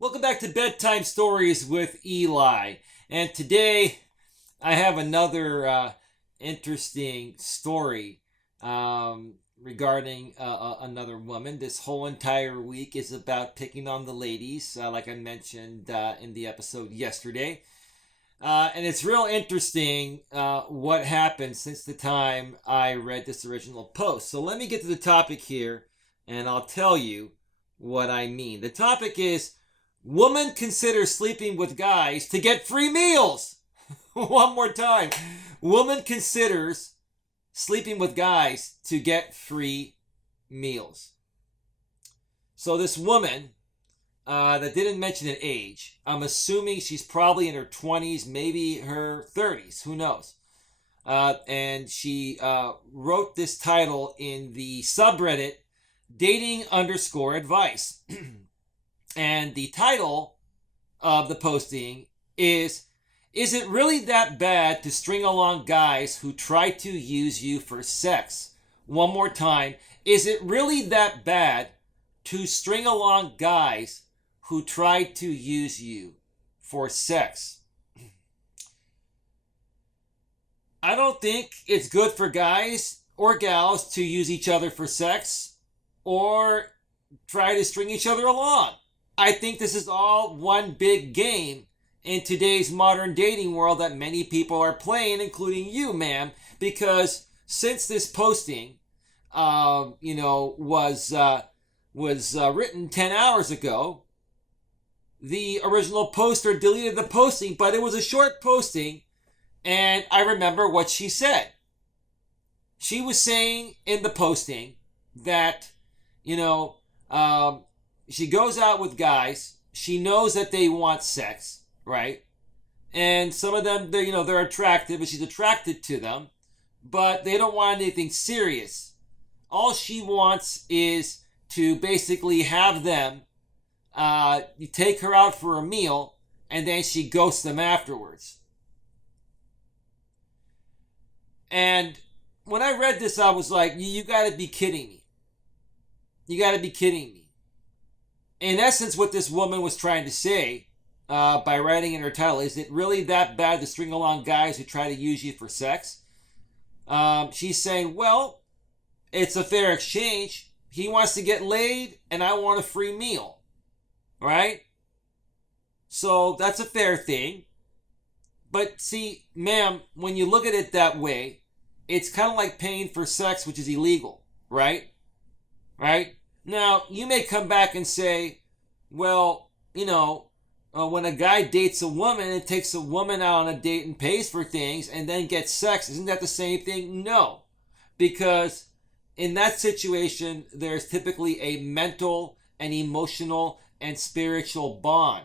Welcome back to Bedtime Stories with Eli. And today I have another interesting story regarding another woman. This whole entire week is about picking on the ladies, like I mentioned in the episode yesterday. And it's real interesting what happened since the time I read this original post. So let me get to the topic here and I'll tell you what I mean. The topic is woman considers sleeping with guys to get free meals. One more time. Woman considers sleeping with guys to get free meals. So this woman that didn't mention an age, I'm assuming she's probably in her 20s, maybe her 30s, who knows. And she wrote this title in the subreddit dating_advice. And the title of the posting is it really that bad to string along guys who try to use you for sex? One more time. Is it really that bad to string along guys who try to use you for sex? I don't think it's good for guys or gals to use each other for sex or try to string each other along. I think this is all one big game in today's modern dating world that many people are playing, including you, ma'am, because since this posting, was written 10 hours ago, the original poster deleted the posting, but it was a short posting, and I remember what she said. She was saying in the posting that, she goes out with guys. She knows that they want sex, right? And some of them, they're attractive, and she's attracted to them, but they don't want anything serious. All she wants is to basically have them you take her out for a meal, and then she ghosts them afterwards. And when I read this, I was like, you got to be kidding me. You got to be kidding me. In essence, what this woman was trying to say by writing in her title, is it really that bad to string along guys who try to use you for sex? She's saying, well, it's a fair exchange. He wants to get laid, and I want a free meal. Right? So that's a fair thing. But see, ma'am, when you look at it that way, it's kind of like paying for sex, which is illegal. Right? Right? Now, you may come back and say, well, when a guy dates a woman and takes a woman out on a date and pays for things and then gets sex, isn't that the same thing? No. Because in that situation, there's typically a mental and emotional and spiritual bond.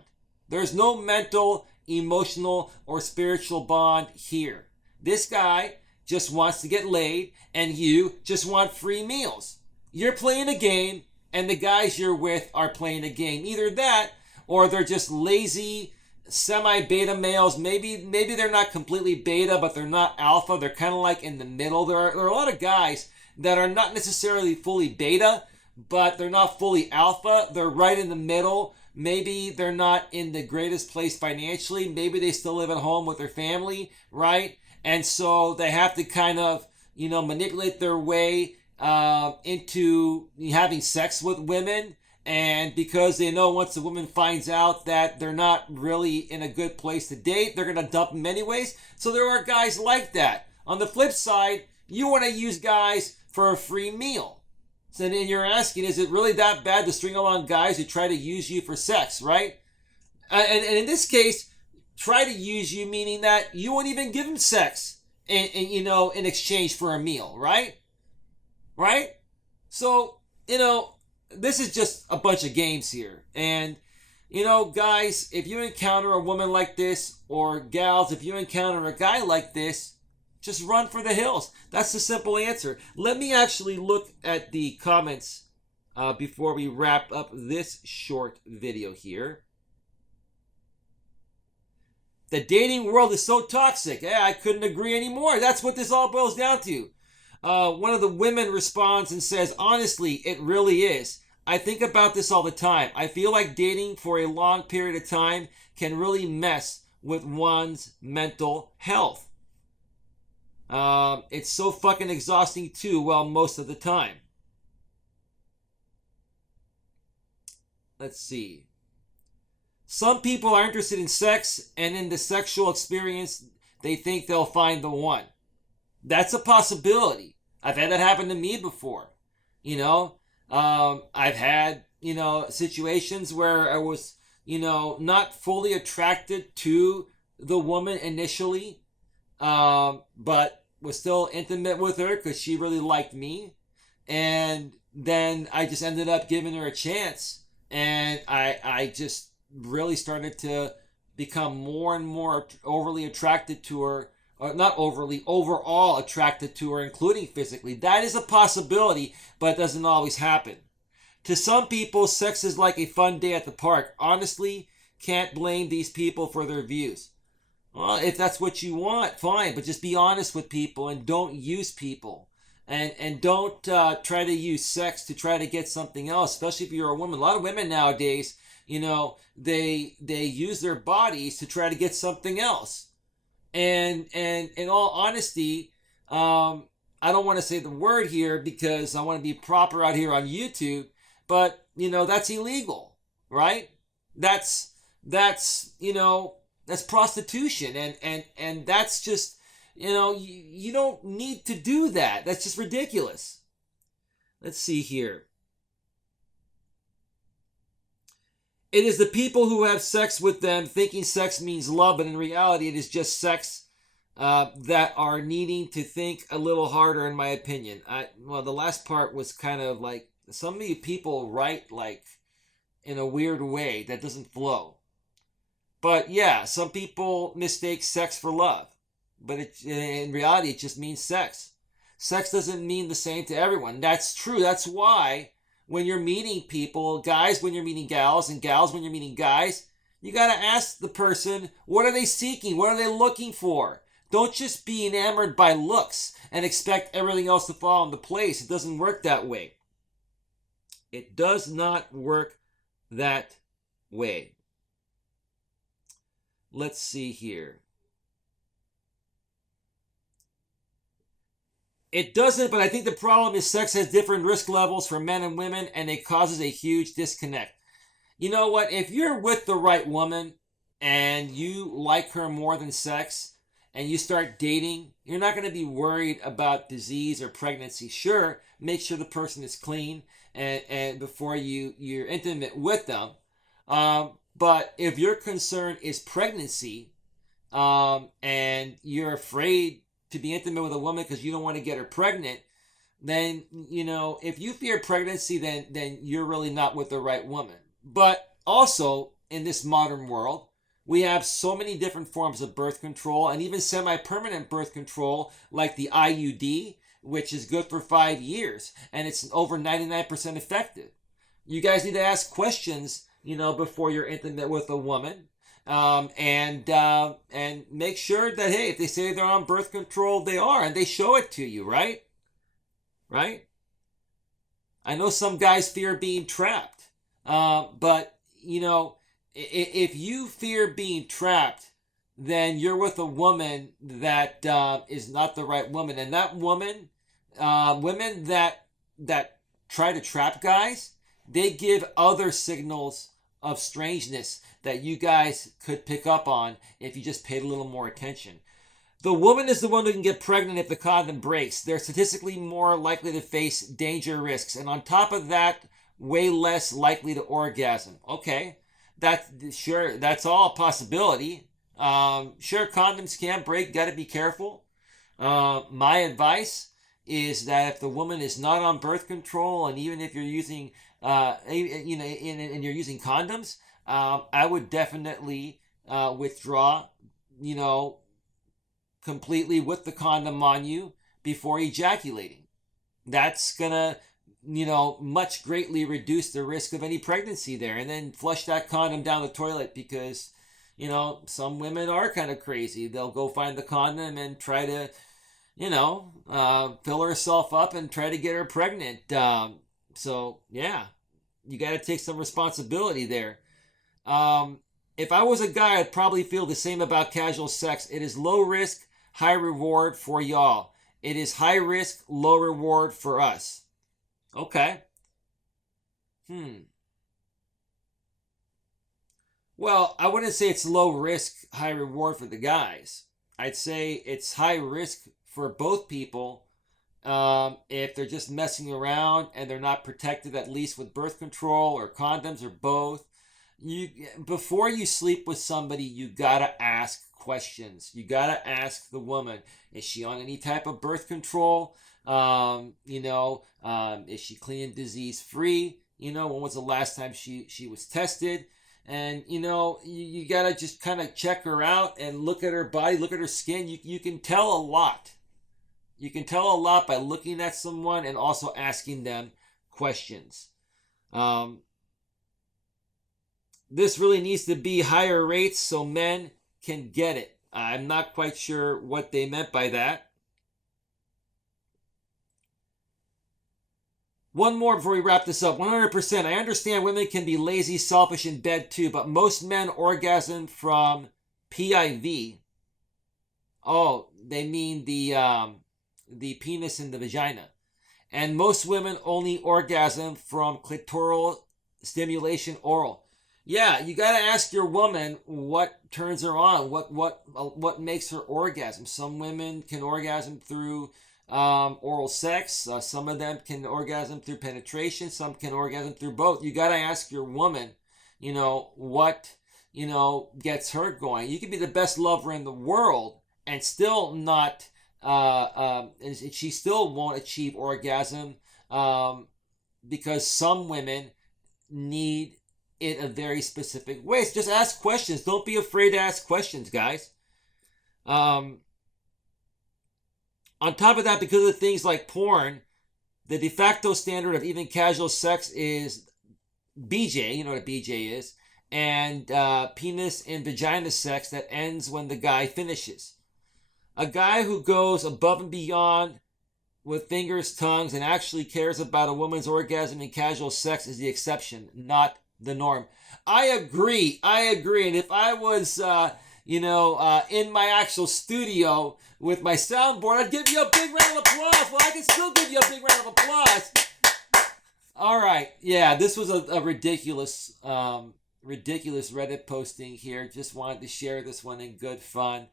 There's no mental, emotional, or spiritual bond here. This guy just wants to get laid, and you just want free meals. You're playing a game, and the guys you're with are playing a game. Either that, or they're just lazy, semi-beta males. Maybe they're not completely beta, but they're not alpha. They're kind of like in the middle. There are a lot of guys that are not necessarily fully beta, but they're not fully alpha. They're right in the middle. Maybe they're not in the greatest place financially. Maybe they still live at home with their family, right? And so they have to kind of, manipulate their way into having sex with women. And because they know once the woman finds out that they're not really in a good place to date, they're going to dump them anyways. So there are guys like that. On the flip side, you want to use guys for a free meal. So then you're asking, is it really that bad to string along guys who try to use you for sex, right? And in this case, try to use you meaning that you won't even give them sex in exchange for a meal, right? Right? So, this is just a bunch of games here. And, guys, if you encounter a woman like this, or gals, if you encounter a guy like this, just run for the hills. That's the simple answer. Let me actually look at the comments before we wrap up this short video here. The dating world is so toxic. Yeah, I couldn't agree anymore. That's what this all boils down to. One of the women responds and says, honestly, it really is. I think about this all the time. I feel like dating for a long period of time can really mess with one's mental health. It's so fucking exhausting too, well, most of the time. Let's see. Some people are interested in sex, and in the sexual experience, they think they'll find the one. That's a possibility. I've had that happen to me before. You know, I've had, situations where I was, not fully attracted to the woman initially, but was still intimate with her because she really liked me. And then I just ended up giving her a chance. And I just really started to become more and more overly attracted to her. Not overly, overall attracted to her, including physically. That is a possibility, but it doesn't always happen. To some people, sex is like a fun day at the park. Honestly, can't blame these people for their views. Well, if that's what you want, fine, but just be honest with people and don't use people. And don't try to use sex to try to get something else, especially if you're a woman. A lot of women nowadays, they use their bodies to try to get something else. And in all honesty, I don't want to say the word here because I want to be proper out here on YouTube, but that's illegal, right? That's prostitution, and that's just you don't need to do that. That's just ridiculous. Let's see here. It is the people who have sex with them thinking sex means love, but in reality it is just sex that are needing to think a little harder, in my opinion. The last part was kind of like some of you people write like in a weird way that doesn't flow. But yeah, some people mistake sex for love, but in reality it just means sex. Sex doesn't mean the same to everyone. That's true. That's why when you're meeting people, guys when you're meeting gals, and gals when you're meeting guys, you got to ask the person, what are they seeking? What are they looking for? Don't just be enamored by looks and expect everything else to fall into place. It doesn't work that way. It does not work that way. Let's see here. It doesn't, but I think the problem is sex has different risk levels for men and women, and it causes a huge disconnect. You know what? If you're with the right woman and you like her more than sex, and you start dating, you're not going to be worried about disease or pregnancy. Sure, make sure the person is clean and before you're intimate with them. But if your concern is pregnancy, and you're afraid to be intimate with a woman because you don't want to get her pregnant, then if you fear pregnancy, then you're really not with the right woman. But also in this modern world, we have so many different forms of birth control and even semi-permanent birth control like the IUD, which is good for 5 years and it's over 99% effective. You guys need to ask questions, before you're intimate with a woman. And make sure that, hey, if they say they're on birth control, they are, and they show it to you, right? Right? I know some guys fear being trapped, but if you fear being trapped, then you're with a woman that is not the right woman, and that woman, women that try to trap guys, they give other signals of strangeness that you guys could pick up on if you just paid a little more attention. The woman is the one who can get pregnant if the condom breaks. They're statistically more likely to face danger risks. And on top of that, way less likely to orgasm. Okay, that's all a possibility. Sure, condoms can break, gotta be careful. My advice is that if the woman is not on birth control, and even if you're using and you're using condoms, I would definitely withdraw, completely with the condom on you before ejaculating. That's gonna, much greatly reduce the risk of any pregnancy there. And then flush that condom down the toilet because, some women are kind of crazy. They'll go find the condom and try to, fill herself up and try to get her pregnant. So, yeah. you got to take some responsibility there. If I was a guy, I'd probably feel the same about casual sex. It is low risk, high reward for y'all. It is high risk, low reward for us. Okay. Well, I wouldn't say it's low risk, high reward for the guys. I'd say it's high risk for both people if they're just messing around and they're not protected, at least with birth control or condoms or both. You before you sleep with somebody, you gotta ask questions. You gotta ask the woman: is she on any type of birth control? Is she clean and disease free? When was the last time she was tested? And you gotta just kind of check her out and look at her body, look at her skin. You can tell a lot. You can tell a lot by looking at someone and also asking them questions. This really needs to be higher rates so men can get it. I'm not quite sure what they meant by that. One more before we wrap this up. 100%. I understand women can be lazy, selfish in bed too, but most men orgasm from PIV. Oh, they mean the penis in the vagina. And most women only orgasm from clitoral stimulation oral. Yeah, you got to ask your woman what turns her on, what makes her orgasm. Some women can orgasm through oral sex. Some of them can orgasm through penetration. Some can orgasm through both. You got to ask your woman, what, gets her going. You can be the best lover in the world and still not, and she still won't achieve orgasm because some women need it a very specific way. So just ask questions. Don't be afraid to ask questions, guys. On top of that, because of things like porn, the de facto standard of even casual sex is BJ, you know what a BJ is, and penis and vagina sex that ends when the guy finishes. A guy who goes above and beyond with fingers, tongues, and actually cares about a woman's orgasm in casual sex is the exception, not the norm. I agree. And if I was, in my actual studio with my soundboard, I'd give you a big round of applause. Well, I can still give you a big round of applause. All right. Yeah, this was a ridiculous Reddit posting here. Just wanted to share this one in good fun.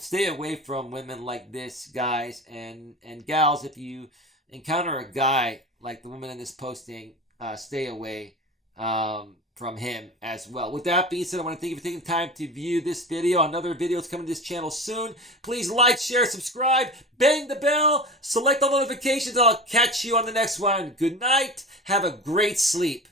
Stay away from women like this, guys and gals. If you encounter a guy like the woman in this posting, stay away from him as well. With that being said, I want to thank you for taking time to view this video. Another video is coming to this channel soon. Please like, share, subscribe, bang the bell, select all notifications. I'll catch you on the next one. Good night. Have a great sleep.